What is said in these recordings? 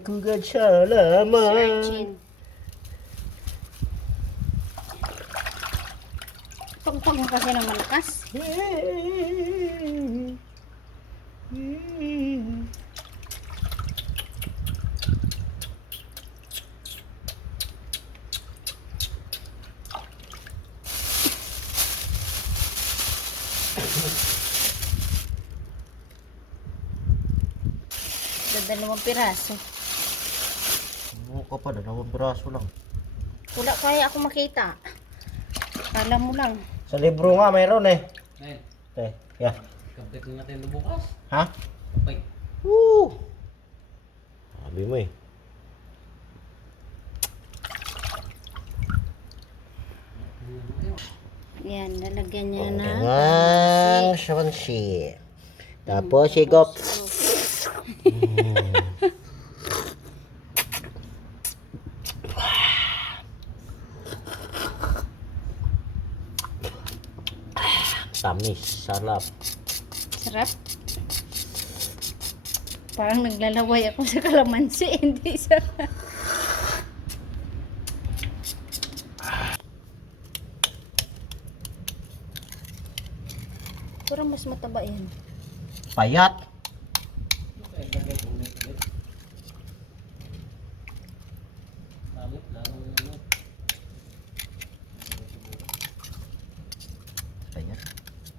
ku salaman. Searchin. Pagpag mo kasi ng malakas. Dalawang piraso. Ano ka pa, 2 piraso lang. Wala kaya ako makita. Kala mo lang. Sa libro nga mayroon eh. Ngayon, Yeah. kapit na natin ito bukas. Ha? Kapay. Woo! Sabi mo eh. Yan, lalagyan niya na. Ang sawansi. Tapos higop. Tamis, sarap. Sarap. Parang naglalaway ako sa kalamansi. Hindi sa... Parang mas mataba yan. Payat. Payat.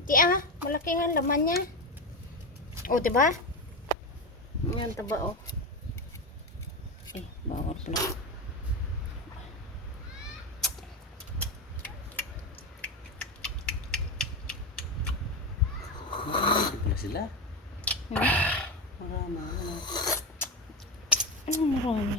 Di malaki nga laman niya. O, diba? Yan, taba bawal pala. Hindi na sila. Marama. Anong marami?